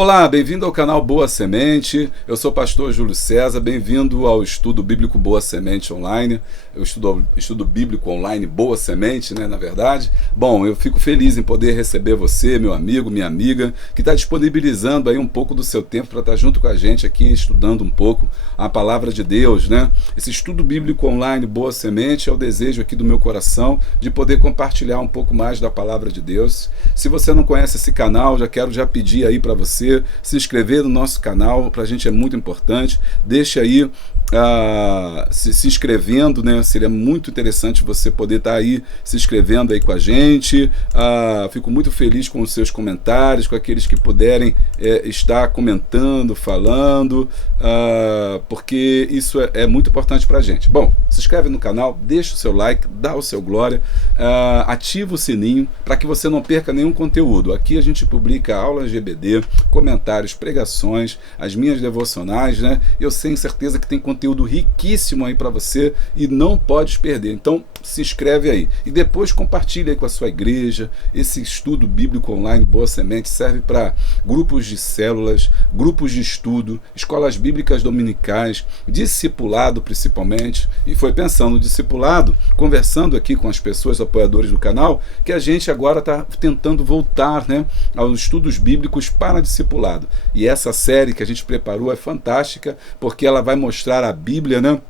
Olá, bem-vindo ao canal Boa Semente. Eu sou o pastor Júlio César, bem-vindo ao estudo bíblico Boa Semente Online. Eu estudo bíblico online Boa Semente, né, na verdade. Bom, eu fico feliz em poder receber você, meu amigo, minha amiga, que está disponibilizando aí um pouco do seu tempo para estar junto com a gente aqui, estudando um pouco a palavra de Deus, né? Esse estudo bíblico online Boa Semente é o desejo aqui do meu coração de poder compartilhar um pouco mais da palavra de Deus. Se você não conhece esse canal, quero pedir aí para você se inscrever no nosso canal, para a gente é muito importante. Deixa aí se inscrevendo, né? Seria muito interessante você poder estar aí se inscrevendo aí com a gente. Fico muito feliz com os seus comentários, com aqueles que puderem estar comentando, falando, porque isso é muito importante para a gente. Bom, se inscreve no canal, deixa o seu like, dá o seu glória, ativa o sininho para que você não perca nenhum conteúdo. Aqui a gente publica aulas de EBD, comentários, pregações, as minhas devocionais, né? Eu tenho certeza que tem conteúdo riquíssimo aí para você e não pode perder. Então se inscreve aí e depois compartilha aí com a sua igreja. Esse estudo bíblico online Boa Semente serve para grupos de células, grupos de estudo, escolas bíblicas dominicais, discipulado principalmente. E foi pensando no discipulado, conversando aqui com as pessoas apoiadores do canal, que a gente agora está tentando voltar, né, aos estudos bíblicos para discipulado. E essa série que a gente preparou é fantástica, porque ela vai mostrar a Bíblia, né,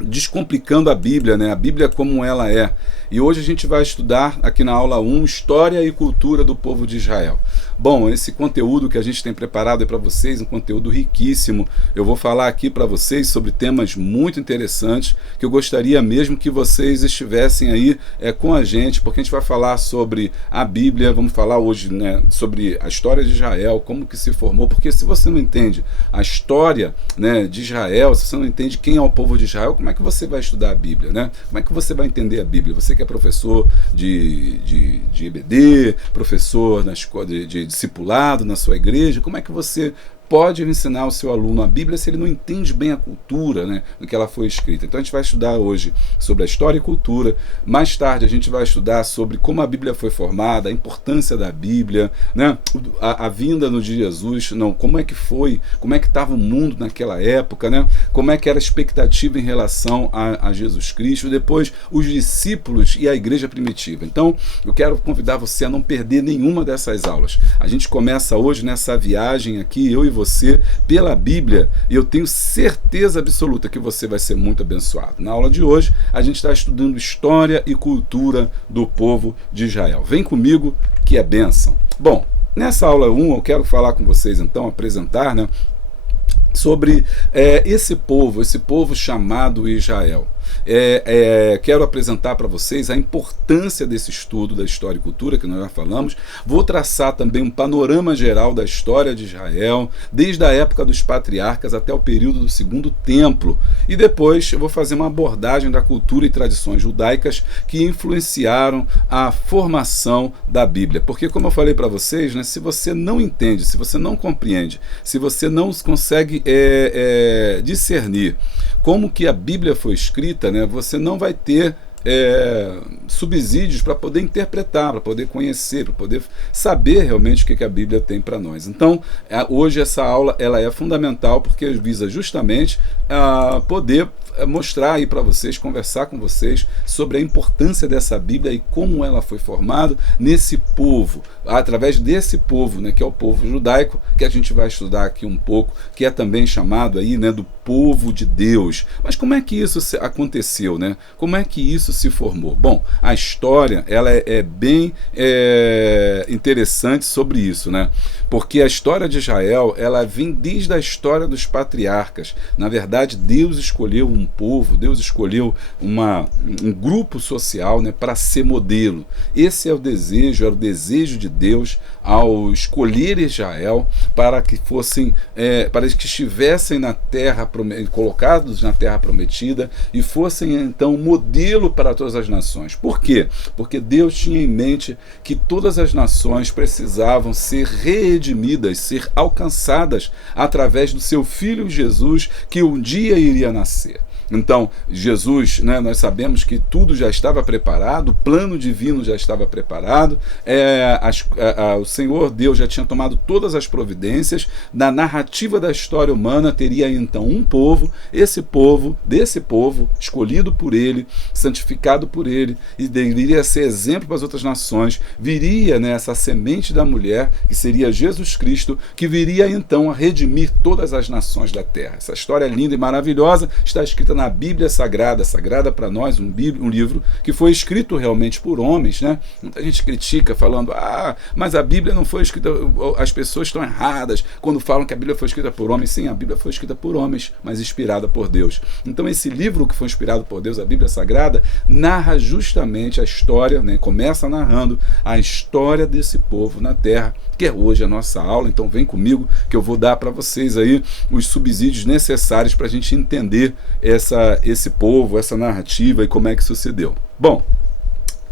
descomplicando a Bíblia, né? A Bíblia como ela é. E hoje a gente vai estudar aqui na aula 1, História e Cultura do Povo de Israel. Bom, esse conteúdo que a gente tem preparado é para vocês, um conteúdo riquíssimo. Eu vou falar aqui para vocês sobre temas muito interessantes, que eu gostaria mesmo que vocês estivessem aí com a gente, porque a gente vai falar sobre a Bíblia, vamos falar hoje, né, sobre a história de Israel, como que se formou, porque se você não entende a história, né, de Israel, se você não entende quem é o povo de Israel, como é que você vai estudar a Bíblia, né? Como é que você vai entender a Bíblia? Você que é professor de EBD, professor na escola de discipulado na sua igreja, como é que você pode ensinar o seu aluno a Bíblia se ele não entende bem a cultura, né, do que ela foi escrita? Então a gente vai estudar hoje sobre a história e cultura. Mais tarde a gente vai estudar sobre como a Bíblia foi formada, a importância da Bíblia, né, a vinda no de Jesus, não, como é que foi, como é que estava o mundo naquela época, né, como é que era a expectativa em relação a Jesus Cristo, depois os discípulos e a igreja primitiva. Então eu quero convidar você a não perder nenhuma dessas aulas. A gente começa hoje nessa viagem aqui, eu e você, pela Bíblia, e eu tenho certeza absoluta que você vai ser muito abençoado. Na aula de hoje, a gente está estudando história e cultura do povo de Israel. Vem comigo que é bênção. Bom, nessa aula 1 eu quero falar com vocês, então, apresentar, né, sobre esse povo chamado Israel. Quero apresentar para vocês a importância desse estudo da história e cultura que nós já falamos. Vou traçar também um panorama geral da história de Israel, desde a época dos patriarcas até o período do Segundo Templo. E depois eu vou fazer uma abordagem da cultura e tradições judaicas que influenciaram a formação da Bíblia. Porque, como eu falei para vocês, né, se você não entende, se você não compreende, se você não consegue discernir como que a Bíblia foi escrita, né, você não vai ter subsídios para poder interpretar, para poder conhecer, para poder saber realmente o que a Bíblia tem para nós. Então, hoje essa aula ela é fundamental porque visa justamente poder mostrar aí para vocês, conversar com vocês sobre a importância dessa Bíblia e como ela foi formada nesse povo, através desse povo, né, que é o povo judaico, que a gente vai estudar aqui um pouco, que é também chamado aí, né, do povo de Deus. Mas como é que isso aconteceu, né? Como é que isso se formou? Bom, a história ela é bem interessante sobre isso, né? Porque a história de Israel ela vem desde a história dos patriarcas. Na verdade, Deus escolheu um povo, Deus escolheu um grupo social, né, para ser modelo. Esse é o desejo, era o desejo de Deus ao escolher Israel para que fossem, para que estivessem na terra, colocados na terra prometida e fossem então modelo para todas as nações. Por quê? Porque Deus tinha em mente que todas as nações precisavam ser redimidas, ser alcançadas através do seu Filho Jesus, que um dia iria nascer. Então, Jesus, né, nós sabemos que tudo já estava preparado, o plano divino já estava preparado, o Senhor Deus já tinha tomado todas as providências, na narrativa da história humana teria então um povo, desse povo, escolhido por ele, santificado por ele, e deveria ser exemplo para as outras nações, viria, né, essa semente da mulher, que seria Jesus Cristo, que viria então a redimir todas as nações da terra. Essa história linda e maravilhosa está escrita na Bíblia Sagrada, sagrada para nós, um livro que foi escrito realmente por homens, né? Muita gente critica falando, mas a Bíblia não foi escrita, as pessoas estão erradas quando falam que a Bíblia foi escrita por homens. Sim, a Bíblia foi escrita por homens, mas inspirada por Deus. Então esse livro que foi inspirado por Deus, a Bíblia Sagrada, narra justamente a história, né? Começa narrando a história desse povo na terra, que é hoje a nossa aula. Então vem comigo que eu vou dar para vocês aí os subsídios necessários para a gente entender esse povo, essa narrativa e como é que sucedeu. Bom,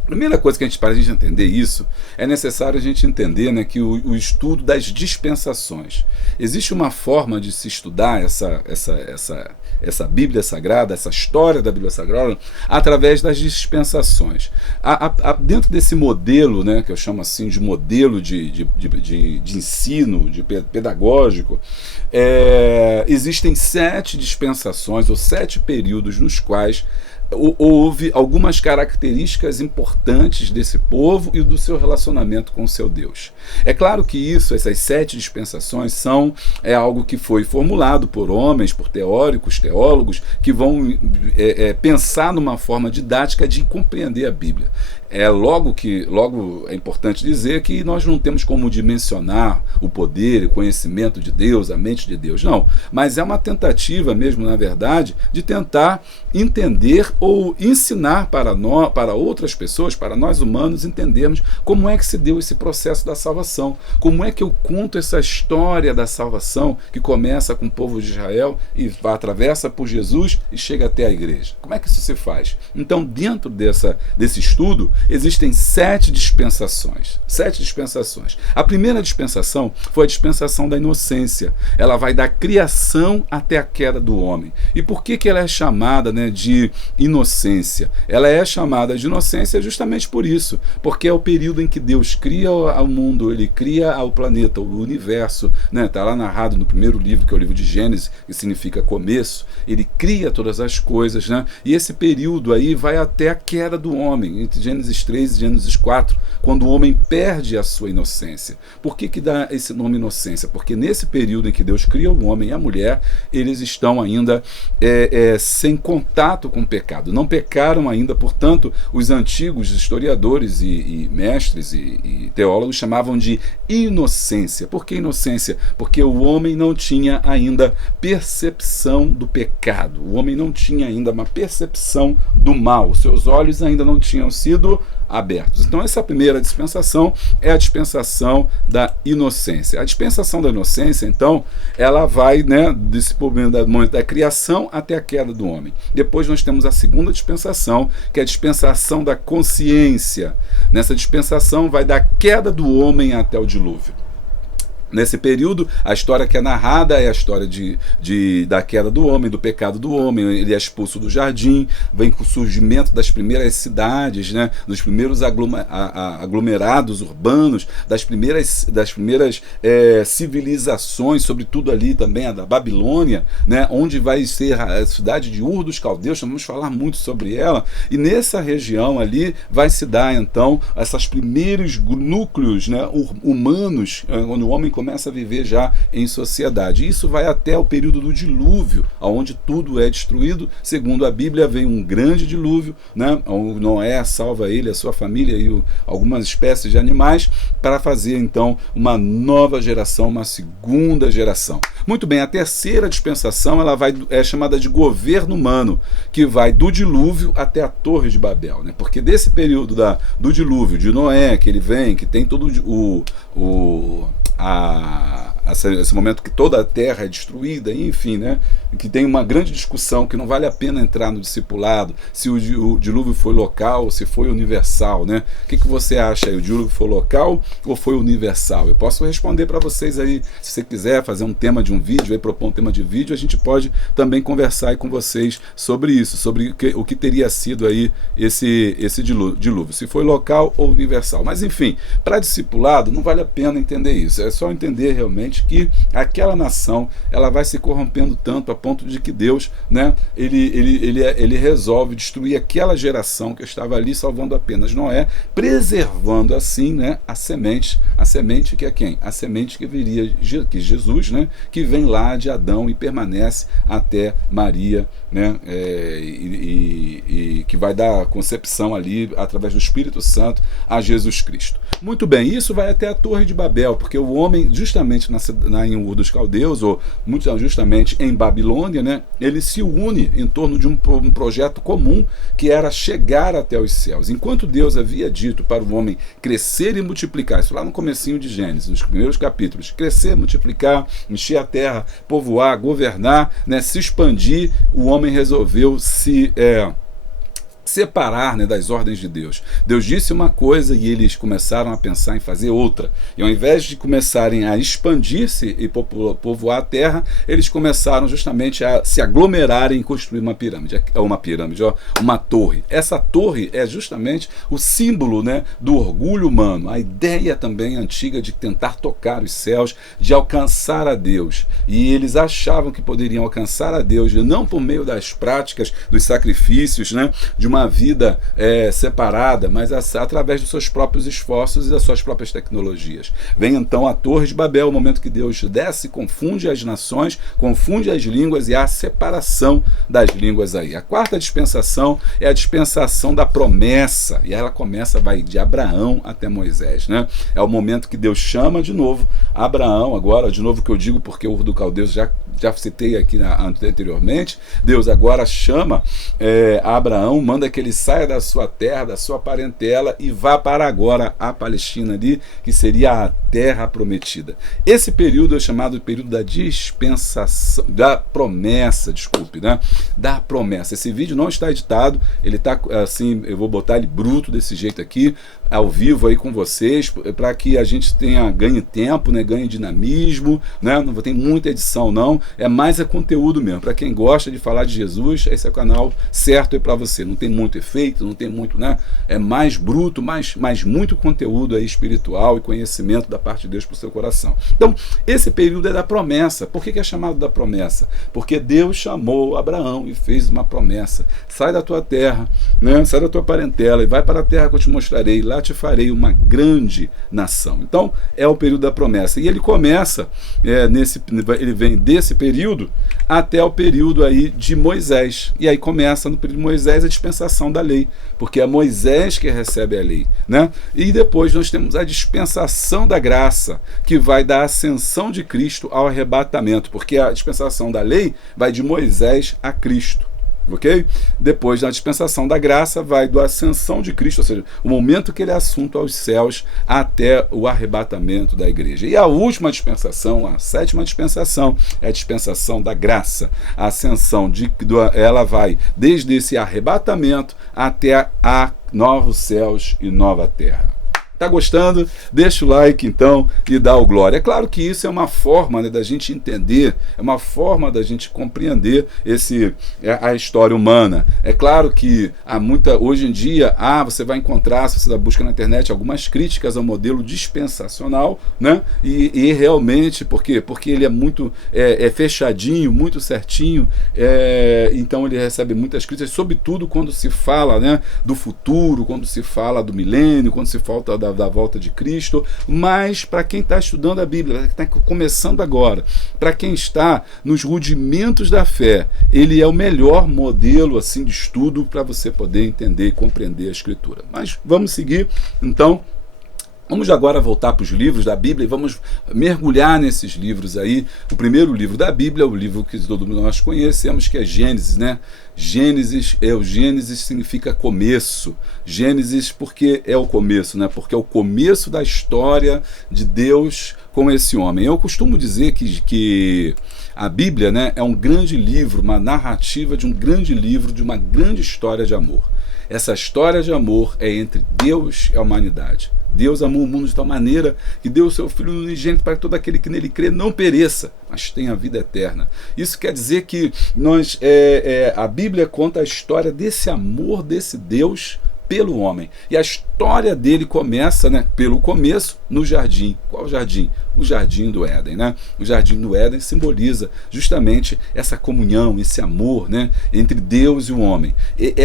primeira coisa que para a gente entender isso, é necessário a gente entender, né, que o estudo das dispensações. Existe uma forma de se estudar essa Bíblia Sagrada, essa história da Bíblia Sagrada, através das dispensações. Dentro desse modelo, né, que eu chamo assim de modelo de ensino, de pedagógico, existem 7 dispensações ou 7 períodos nos quais houve algumas características importantes desse povo e do seu relacionamento com o seu Deus. É claro que essas 7 dispensações é algo que foi formulado por homens, por teólogos, que vão pensar numa forma didática de compreender a Bíblia. Logo é importante dizer que nós não temos como dimensionar o poder e o conhecimento de Deus, a mente de Deus, não. Mas é uma tentativa mesmo, na verdade, de tentar entender ou ensinar para outras pessoas, para nós humanos, entendermos como é que se deu esse processo da salvação. Como é que eu conto essa história da salvação que começa com o povo de Israel e atravessa por Jesus e chega até a igreja. Como é que isso se faz? Então, dentro desse estudo, existem 7 dispensações. 7 dispensações. A primeira dispensação foi a dispensação da inocência. Ela vai da criação até a queda do homem. E por que ela é chamada, né, de inocência? Ela é chamada de inocência justamente por isso, porque é o período em que Deus cria o mundo, ele cria o planeta, o universo, né? Está lá narrado no primeiro livro, que é o livro de Gênesis, que significa começo. Ele cria todas as coisas, né? E esse período aí vai até a queda do homem, entre Gênesis 3 e Gênesis 4, quando o homem perde a sua inocência. Por que dá esse nome inocência? Porque nesse período em que Deus cria o homem e a mulher, eles estão ainda sem contato com o pecado. Não pecaram ainda, portanto, os antigos historiadores e mestres e teólogos chamavam de inocência. Por que inocência? Porque o homem não tinha ainda percepção do pecado. O homem não tinha ainda uma percepção do mal. Os seus olhos ainda não tinham sido abertos. Então essa primeira dispensação é a dispensação da inocência. A dispensação da inocência, então, ela vai, né, desse momento da criação até a queda do homem. Depois nós temos a segunda dispensação, que é a dispensação da consciência. Nessa dispensação vai da queda do homem até o dilúvio. Nesse período, a história que é narrada é a história da queda do homem, do pecado do homem. Ele é expulso do jardim, vem com o surgimento das primeiras cidades, né, dos primeiros aglomerados urbanos, das primeiras civilizações, sobretudo ali também a da Babilônia, né, onde vai ser a cidade de Ur dos Caldeus. Vamos falar muito sobre ela. E nessa região ali vai se dar então esses primeiros núcleos, né, humanos, onde o homem começa a viver já em sociedade. Isso vai até o período do dilúvio, onde tudo é destruído. Segundo a Bíblia, vem um grande dilúvio, né? Noé salva ele, a sua família e algumas espécies de animais, para fazer então uma nova geração, uma segunda geração. Muito bem, a terceira dispensação é chamada de governo humano, que vai do dilúvio até a Torre de Babel, né? Porque desse período do dilúvio, de Noé, que ele vem, que tem todo a esse momento que toda a terra é destruída, enfim, né? Que tem uma grande discussão, que não vale a pena entrar no discipulado, se o dilúvio foi local ou se foi universal, né? O que você acha aí? O dilúvio foi local ou foi universal? Eu posso responder para vocês aí, se você quiser fazer um tema de um vídeo, aí propor um tema de vídeo, a gente pode também conversar aí com vocês sobre isso, sobre o que teria sido aí esse dilúvio, se foi local ou universal. Mas enfim, para discipulado não vale a pena entender isso, é só entender realmente que aquela nação, ela vai se corrompendo tanto a ponto de que Deus, né, ele resolve destruir aquela geração que estava ali, salvando apenas Noé, preservando assim, né, a semente que é quem? A semente que viria, que Jesus, né, que vem lá de Adão e permanece até Maria, né, e que vai dar concepção ali através do Espírito Santo a Jesus Cristo. Muito bem, isso vai até a Torre de Babel, porque o homem, justamente em Ur dos Caldeus, ou muito justamente em Babilônia, né, ele se une em torno de um projeto comum, que era chegar até os céus. Enquanto Deus havia dito para o homem crescer e multiplicar, isso lá no comecinho de Gênesis, nos primeiros capítulos, crescer, multiplicar, encher a terra, povoar, governar, né, se expandir, o homem resolveu se separar, né, das ordens de Deus. Deus disse uma coisa e eles começaram a pensar em fazer outra. E ao invés de começarem a expandir-se e povoar a terra, eles começaram justamente a se aglomerarem e construir uma torre. Essa torre é justamente o símbolo, né, do orgulho humano, a ideia também antiga de tentar tocar os céus, de alcançar a Deus. E eles achavam que poderiam alcançar a Deus não por meio das práticas, dos sacrifícios, né, de uma vida separada, mas através dos seus próprios esforços e das suas próprias tecnologias. Vem então a Torre de Babel, o momento que Deus desce, confunde as nações, confunde as línguas e há a separação das línguas aí. A quarta dispensação é a dispensação da promessa, e ela vai de Abraão até Moisés, né? É o momento que Deus chama de novo Abraão, agora, de novo que eu digo porque o Ur dos Caldeus já citei aqui anteriormente. Deus agora chama Abraão, manda que ele saia da sua terra, da sua parentela e vá para agora a Palestina ali, que seria a terra prometida. Esse período é chamado de período da dispensação, da promessa, né? Da promessa. Esse vídeo não está editado, ele está assim, eu vou botar ele bruto desse jeito aqui, ao vivo aí com vocês, para que a gente ganhe tempo, né? Ganhe dinamismo, né? Não tem muita edição não, é conteúdo mesmo. Para quem gosta de falar de Jesus, esse é o canal certo aí para você. Não tem muito efeito, não tem muito, né? É mais bruto, mas muito conteúdo aí espiritual e conhecimento da parte de Deus para o seu coração. Então, esse período é da promessa. Por que é chamado da promessa? Porque Deus chamou Abraão e fez uma promessa. Sai da tua terra, né? Sai da tua parentela e vai para a terra que eu te mostrarei. Lá te farei uma grande nação. Então, é o período da promessa. E ele começa, ele vem desse período até o período aí de Moisés. E aí começa no período de Moisés a dispensação da lei, porque é Moisés que recebe a lei, né? E depois nós temos a dispensação da graça, que vai da ascensão de Cristo ao arrebatamento, porque a dispensação da lei vai de Moisés a Cristo. Ok? Depois, na dispensação da graça, vai da ascensão de Cristo, ou seja, o momento que ele é assunto aos céus, até o arrebatamento da igreja. E a última dispensação, a sétima dispensação, é a dispensação da graça. A ascensão, ela vai desde esse arrebatamento até a novos céus e nova terra. Tá gostando? Deixa o like então e dá o glória. É claro que isso é uma forma, né, da gente entender, é uma forma da gente compreender a história humana. É claro que hoje em dia você vai encontrar, se você busca na internet, algumas críticas ao modelo dispensacional, né? E realmente, por quê? Porque ele é muito fechadinho, muito certinho, então ele recebe muitas críticas, sobretudo quando se fala, né, do futuro, quando se fala do milênio, quando se fala da volta de Cristo. Mas para quem está estudando a Bíblia, está começando agora, para quem está nos rudimentos da fé, ele é o melhor modelo assim de estudo para você poder entender e compreender a Escritura. Mas vamos seguir, então. Vamos agora voltar para os livros da Bíblia e vamos mergulhar nesses livros aí. O primeiro livro da Bíblia é o livro que todos nós conhecemos, que é Gênesis, né? Gênesis significa começo. Gênesis porque é o começo, né? Porque é o começo da história de Deus com esse homem. Eu costumo dizer que a Bíblia, né, é um grande livro, uma narrativa de um grande livro, de uma grande história de amor. Essa história de amor é entre Deus e a humanidade. Deus amou o mundo de tal maneira que deu o seu Filho unigênito para que todo aquele que nele crê não pereça, mas tenha a vida eterna. Isso quer dizer que a Bíblia conta a história desse amor desse Deus pelo homem. E a história dele começa, né, pelo começo, no jardim. Qual jardim? O jardim do Éden, né? O jardim do Éden simboliza justamente essa comunhão, esse amor, né, entre Deus e o homem.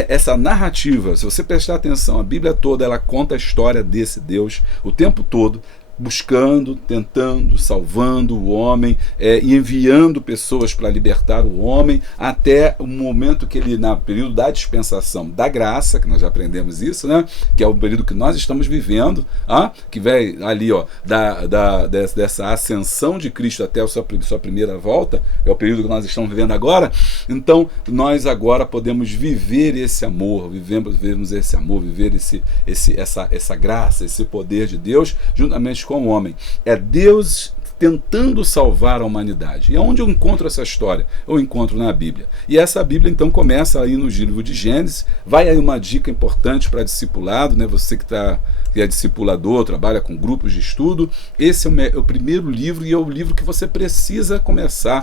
Essa narrativa, se você prestar atenção, a Bíblia toda, ela conta a história desse Deus o tempo todo, buscando, tentando, salvando o homem, e enviando pessoas para libertar o homem, até o momento que ele, no período da dispensação da graça, que nós já aprendemos isso, né? Que é o período que nós estamos vivendo, que vem ali, dessa ascensão de Cristo até a sua primeira volta, é o período que nós estamos vivendo agora. Então nós agora podemos viver esse amor, vivemos esse amor, viver essa graça, esse poder de Deus, juntamente com o homem. É Deus tentando salvar a humanidade. E onde eu encontro essa história? Eu encontro na Bíblia. E essa Bíblia então começa aí no livro de Gênesis. Vai aí uma dica importante para discipulado, né? Você que é discipulador, trabalha com grupos de estudo, esse é o primeiro livro, e é o livro que você precisa começar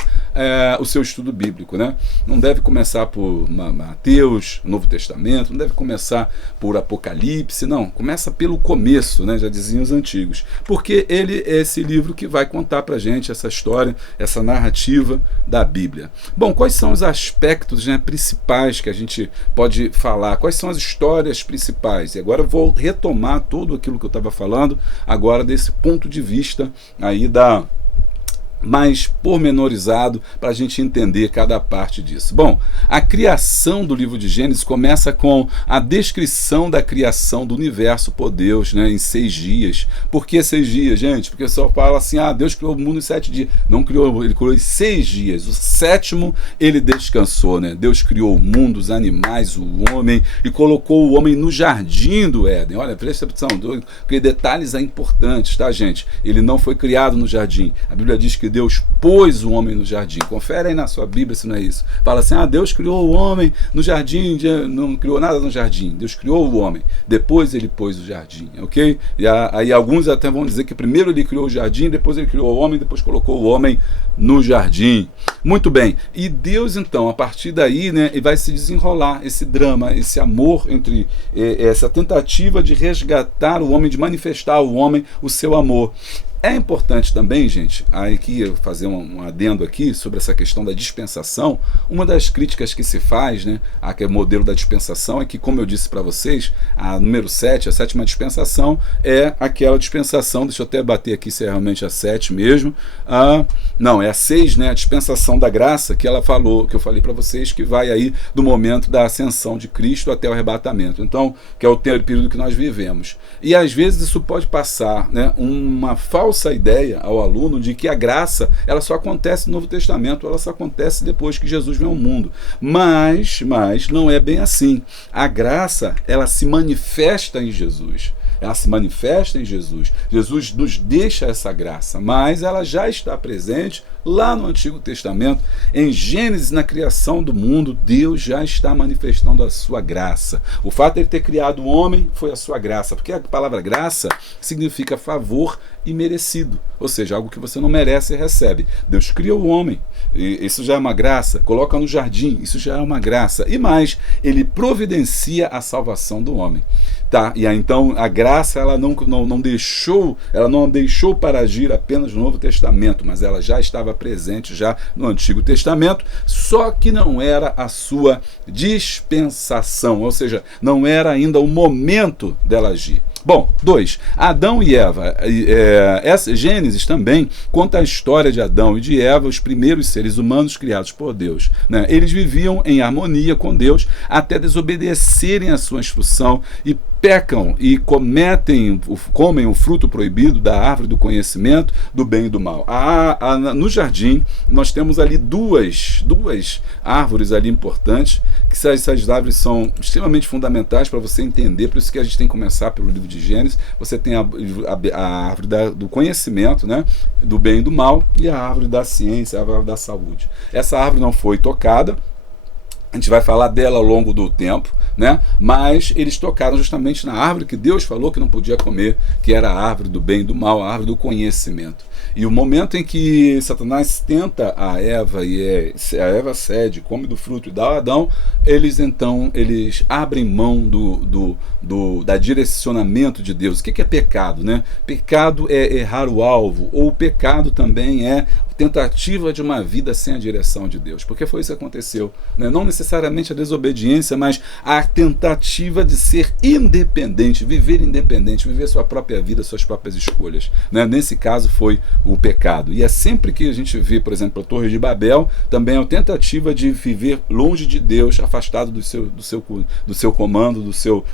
o seu estudo bíblico, né? Não deve começar por Mateus, Novo Testamento, não deve começar por Apocalipse, não. Começa pelo começo, né? Já diziam os antigos. Porque ele é esse livro que vai contar pra gente essa história, essa narrativa da Bíblia. Bom, quais são os aspectos, né, principais que a gente pode falar? Quais são as histórias principais? E agora eu vou retomar tudo aquilo que eu estava falando, agora desse ponto de vista aí mais pormenorizado, para a gente entender cada parte disso. Bom, a criação do livro de Gênesis começa com a descrição da criação do universo por Deus, né, em 6 dias. Por que 6 dias, gente? Porque só fala assim, Deus criou o mundo em 7 dias. Não criou, ele criou em 6 dias. O 7º ele descansou, né? Deus criou o mundo, os animais, o homem, e colocou o homem no jardim do Éden. Olha, presta atenção, porque detalhes importantes, tá, gente? Ele não foi criado no jardim. A Bíblia diz que Deus pôs o homem no jardim. Confere aí na sua Bíblia se não é isso. Fala assim, Deus criou o homem no jardim, não criou nada no jardim. Deus criou o homem, depois ele pôs o jardim, ok? E aí alguns até vão dizer que primeiro ele criou o jardim, depois ele criou o homem, depois colocou o homem no jardim. Muito bem. E Deus então, a partir daí, né, vai se desenrolar esse drama, esse amor entre essa tentativa de resgatar o homem, de manifestar ao homem o seu amor. É importante também, gente, aqui eu fazer um adendo aqui sobre essa questão da dispensação. Uma das críticas que se faz, né, aquele modelo da dispensação, é que, como eu disse para vocês, a número 7, a 7ª dispensação, é aquela dispensação, deixa eu até bater aqui se é realmente a 7 mesmo, não, é a 6, né, a dispensação da graça, que ela falou, que eu falei para vocês, que vai aí do momento da ascensão de Cristo até o arrebatamento. Então, que é o período que nós vivemos. E às vezes isso pode passar, né, uma falsa ideia ao aluno de que a graça ela só acontece no Novo Testamento, ela só acontece depois que Jesus vem ao mundo. Mas não é bem assim. A graça, ela se manifesta em Jesus. Ela se manifesta em Jesus. Jesus nos deixa essa graça, mas ela já está presente lá no Antigo Testamento. Em Gênesis, na criação do mundo, Deus já está manifestando a sua graça. O fato de ele ter criado o homem foi a sua graça, porque a palavra graça significa favor imerecido, ou seja, algo que você não merece e recebe. Deus criou o homem, e isso já é uma graça. Coloca no jardim, isso já é uma graça. E mais, ele providencia a salvação do homem. Tá, e aí, então a graça ela não deixou para agir apenas no Novo Testamento, mas ela já estava presente já no Antigo Testamento, só que não era a sua dispensação, ou seja, não era ainda o momento dela agir. Bom, 2. Adão e Eva. Gênesis também conta a história de Adão e de Eva, os primeiros seres humanos criados por Deus, né? Eles viviam em harmonia com Deus até desobedecerem a sua instrução e pecam e comem o fruto proibido da árvore do conhecimento do bem e do mal. No jardim, nós temos ali duas árvores ali importantes, que essas árvores são extremamente fundamentais para você entender, por isso que a gente tem que começar pelo livro de Gênesis. Você tem a árvore do conhecimento, né, do bem e do mal, e a árvore da ciência, a árvore da saúde. Essa árvore não foi tocada, a gente vai falar dela ao longo do tempo, né? Mas eles tocaram justamente na árvore que Deus falou que não podia comer, que era a árvore do bem e do mal, a árvore do conhecimento. E o momento em que Satanás tenta a Eva, e a Eva cede, come do fruto e dá a Adão, eles abrem mão da direcionamento de Deus. O que é pecado, né? Pecado é errar o alvo, ou pecado também é tentativa de uma vida sem a direção de Deus, porque foi isso que aconteceu, né? Não necessariamente a desobediência, mas a tentativa de ser independente, viver sua própria vida, suas próprias escolhas, né? Nesse caso foi o pecado, e é sempre que a gente vê, por exemplo, a Torre de Babel, também é a tentativa de viver longe de Deus, afastado do seu comando,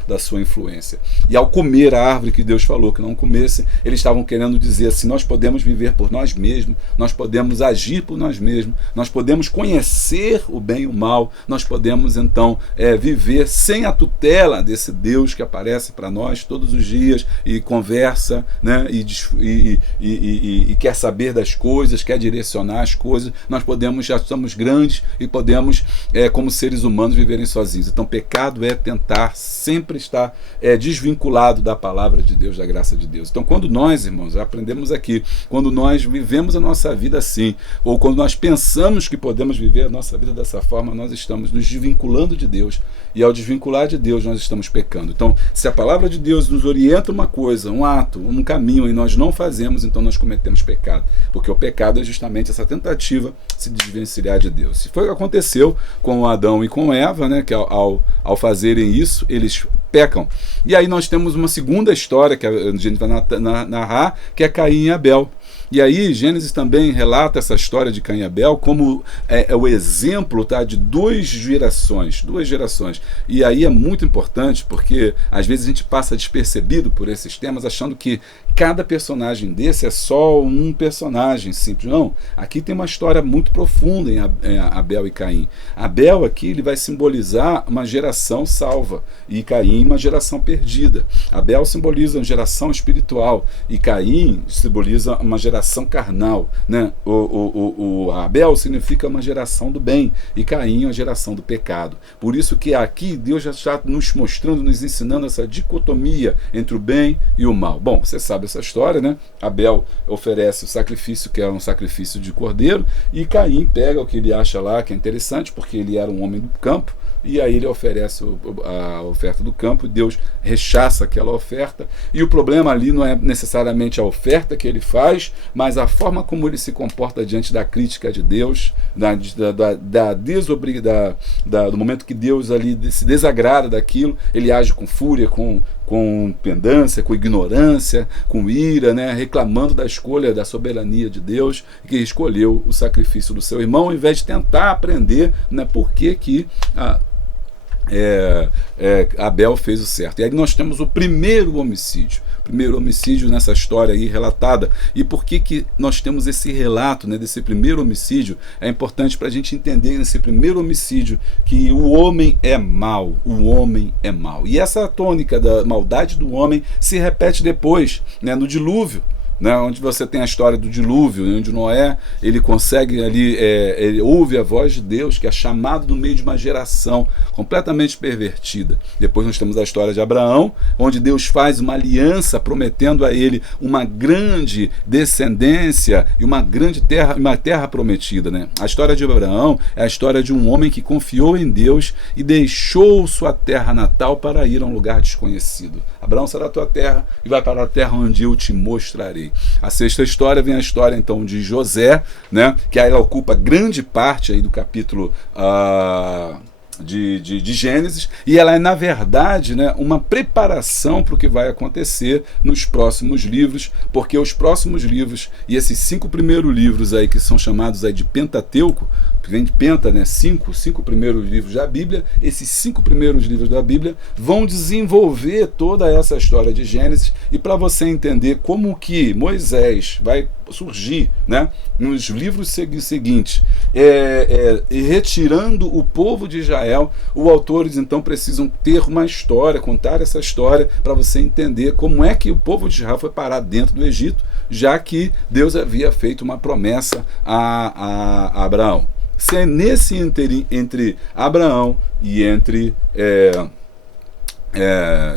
da sua influência. E ao comer a árvore que Deus falou que não comesse, eles estavam querendo dizer assim: nós podemos viver por nós mesmos, nós podemos agir por nós mesmos, nós podemos conhecer o bem e o mal, nós podemos então viver sem a tutela desse Deus que aparece para nós todos os dias e conversa, né, e quer saber das coisas, quer direcionar as coisas. Nós já somos grandes e podemos, como seres humanos, viverem sozinhos. Então pecado é tentar sempre estar desvinculado da palavra de Deus, da graça de Deus. Então quando nós, irmãos, aprendemos aqui, quando nós vivemos a nossa vida assim, ou quando nós pensamos que podemos viver a nossa vida dessa forma, nós estamos nos desvinculando de Deus, e ao desvincular de Deus nós estamos pecando. Então, se a palavra de Deus nos orienta uma coisa, um ato, um caminho, e nós não fazemos, então nós cometemos pecado, porque o pecado é justamente essa tentativa de se desvencilhar de Deus. Se foi o que aconteceu com Adão e com Eva, né, que ao fazerem isso, eles pecam. E aí nós temos uma segunda história que a gente vai narrar, que é Caim e Abel. E aí Gênesis também relata essa história de Caim e Abel como o exemplo, tá, de duas gerações. E aí é muito importante, porque às vezes a gente passa despercebido por esses temas, achando que cada personagem desse é só um personagem simples. Não, aqui tem uma história muito profunda em Abel e Caim. Abel aqui ele vai simbolizar uma geração salva, e Caim uma geração perdida. Abel simboliza uma geração espiritual, e Caim simboliza uma geração carnal, né? O Abel significa uma geração do bem, e Caim uma geração do pecado. Por isso que aqui Deus já está nos mostrando, nos ensinando essa dicotomia entre o bem e o mal. Bom, você sabe essa história, né? Abel oferece o sacrifício, que é um sacrifício de cordeiro, e Caim pega o que ele acha lá, que é interessante, porque ele era um homem do campo, e aí ele oferece a oferta do campo, e Deus rechaça aquela oferta, e o problema ali não é necessariamente a oferta que ele faz, mas a forma como ele se comporta diante da crítica de Deus, do momento que Deus ali se desagrada daquilo, ele age com fúria, com pendância, com ignorância, com ira, né, reclamando da escolha, da soberania de Deus, que escolheu o sacrifício do seu irmão, ao invés de tentar aprender, né, por que Abel fez o certo. E aí nós temos o primeiro homicídio nessa história aí relatada. E por que nós temos esse relato, né, desse primeiro homicídio? É importante para a gente entender nesse primeiro homicídio que o homem é mau, e essa tônica da maldade do homem se repete depois, né, no dilúvio, né, onde você tem a história do dilúvio, onde Noé ele consegue ali, ele ouve a voz de Deus, que é chamado no meio de uma geração completamente pervertida. Depois nós temos a história de Abraão, onde Deus faz uma aliança prometendo a ele uma grande descendência e uma terra prometida, né? A história de Abraão é a história de um homem que confiou em Deus e deixou sua terra natal para ir a um lugar desconhecido. Abraão, será a tua terra, e vai para a terra onde eu te mostrarei. A sexta história vem a história então de José, né, que aí ela ocupa grande parte aí do capítulo de Gênesis, e ela é, na verdade, né, uma preparação para o que vai acontecer nos próximos livros, porque os próximos livros, e esses 5 primeiros livros aí, que são chamados aí de Pentateuco, que vem de Penta, né, cinco primeiros livros da Bíblia, esses 5 primeiros livros da Bíblia vão desenvolver toda essa história de Gênesis, e para você entender como que Moisés vai surgir, né, nos livros seguintes, e retirando o povo de Israel, os autores então precisam ter uma história, contar essa história para você entender como é que o povo de Israel foi parar dentro do Egito, já que Deus havia feito uma promessa a Abraão. Se é nesse interim entre Abraão e entre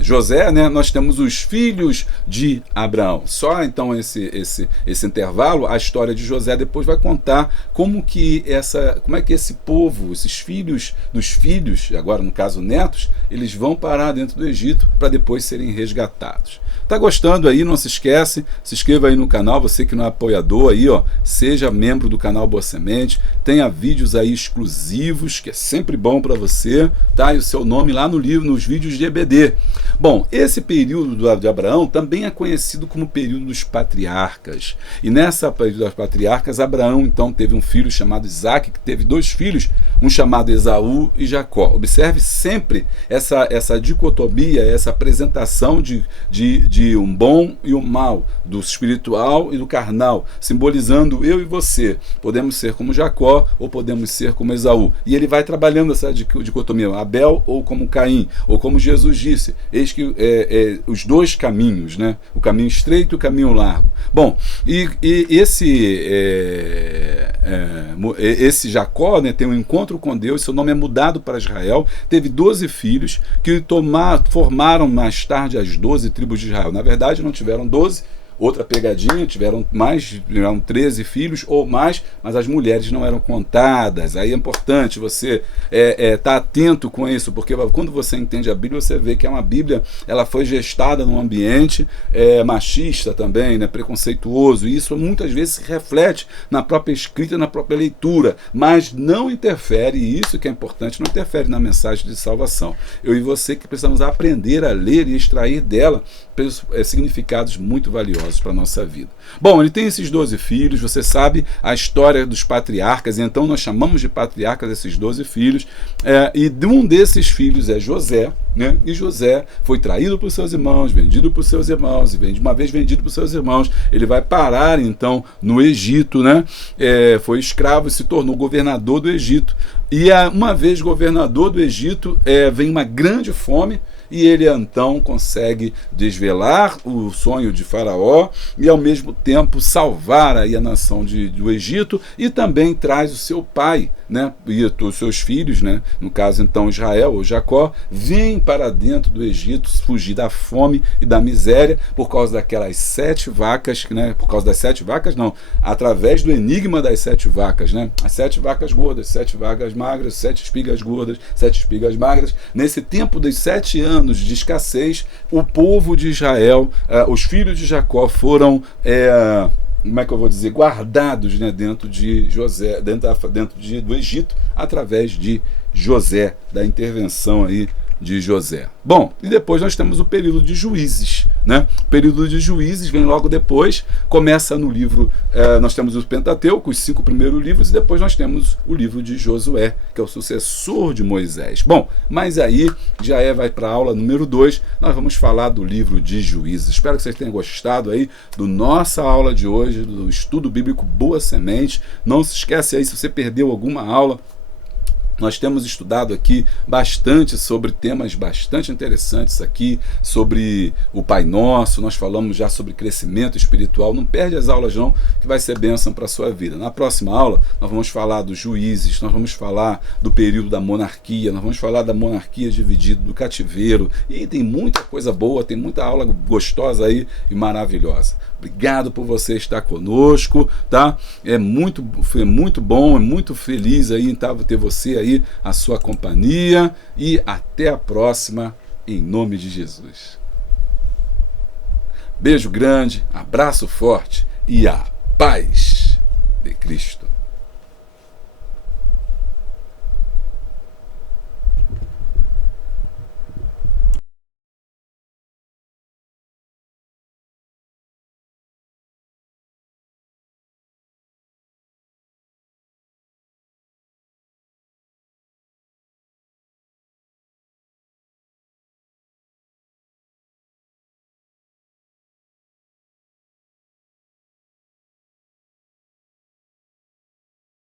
José, né, nós temos os filhos de Abraão. Só então esse intervalo, a história de José depois vai contar como é que esse povo, esses filhos dos filhos, agora no caso netos, eles vão parar dentro do Egito para depois serem resgatados. Tá gostando aí? Não se esquece, se inscreva aí no canal, você que não é apoiador aí, ó, seja membro do canal Boa Semente, tenha vídeos aí exclusivos, que é sempre bom para você, tá? E o seu nome lá no livro, nos vídeos de EBD. Bom, esse período de Abraão também é conhecido como período dos patriarcas. E nessa período dos patriarcas, Abraão então teve um filho chamado Isaac, que teve 2 filhos, um chamado Esaú e Jacó. Observe sempre essa dicotomia, essa apresentação de um bom e um mal, do espiritual e do carnal, simbolizando eu e você. Podemos ser como Jacó ou podemos ser como Esaú. E ele vai trabalhando essa dicotomia, Abel ou como Caim, ou como Jesus disse, eis que os 2 caminhos, né? O caminho estreito e o caminho largo. Bom, e esse Jacó, né, tem um encontro com Deus, seu nome é mudado para Israel, teve 12 filhos que formaram mais tarde as 12 tribos de Israel. Na verdade não tiveram 12, outra pegadinha, tiveram 13 filhos ou mais, mas as mulheres não eram contadas. Aí é importante você estar atento com isso, porque quando você entende a Bíblia, você vê que é uma Bíblia, ela foi gestada num ambiente machista também, né, preconceituoso, e isso muitas vezes se reflete na própria escrita, na própria leitura, mas não interfere, e isso que é importante, não interfere na mensagem de salvação. Eu e você que precisamos aprender a ler e extrair dela significados muito valiosos para a nossa vida. Bom, ele tem esses 12 filhos, você sabe a história dos patriarcas, então nós chamamos de patriarcas esses 12 filhos, e de um desses filhos é José, né? E José foi traído por seus irmãos, vendido por seus irmãos, e uma vez vendido por seus irmãos, ele vai parar então no Egito, né? Foi escravo e se tornou governador do Egito. E uma vez governador do Egito, vem uma grande fome, e ele então consegue desvelar o sonho de Faraó e ao mesmo tempo salvar aí a nação do Egito, e também traz o seu pai, né, e os seus filhos, né, no caso então Israel ou Jacó, vêm para dentro do Egito fugir da fome e da miséria por causa daquelas 7 vacas, né, por causa das 7 vacas não, através do enigma das 7 vacas, né, as 7 vacas gordas, 7 vacas magras, 7 espigas gordas, 7 espigas magras. Nesse tempo dos 7 anos de escassez, o povo de Israel, os filhos de Jacó foram, como é que eu vou dizer, guardados, né, dentro de José, do Egito, através de José, da intervenção aí de José. Bom, e depois nós temos o período de Juízes, né? O período de Juízes vem logo depois, começa no livro, nós temos o Pentateuco, os 5 primeiros livros, e depois nós temos o livro de Josué, que é o sucessor de Moisés. Bom, mas aí já vai para a aula número 2, nós vamos falar do livro de Juízes. Espero que vocês tenham gostado aí do nossa aula de hoje, do estudo bíblico Boa Semente. Não se esquece aí, se você perdeu alguma aula, nós temos estudado aqui bastante sobre temas bastante interessantes aqui, sobre o Pai Nosso, nós falamos já sobre crescimento espiritual. Não perde as aulas não, que vai ser bênção para a sua vida. Na próxima aula, nós vamos falar dos juízes, nós vamos falar do período da monarquia, nós vamos falar da monarquia dividida, do cativeiro, e tem muita coisa boa, tem muita aula gostosa aí e maravilhosa. Obrigado por você estar conosco, tá? Foi muito bom, é muito feliz aí ter você aí, a sua companhia, e até a próxima, em nome de Jesus. Beijo grande, abraço forte e a paz de Cristo.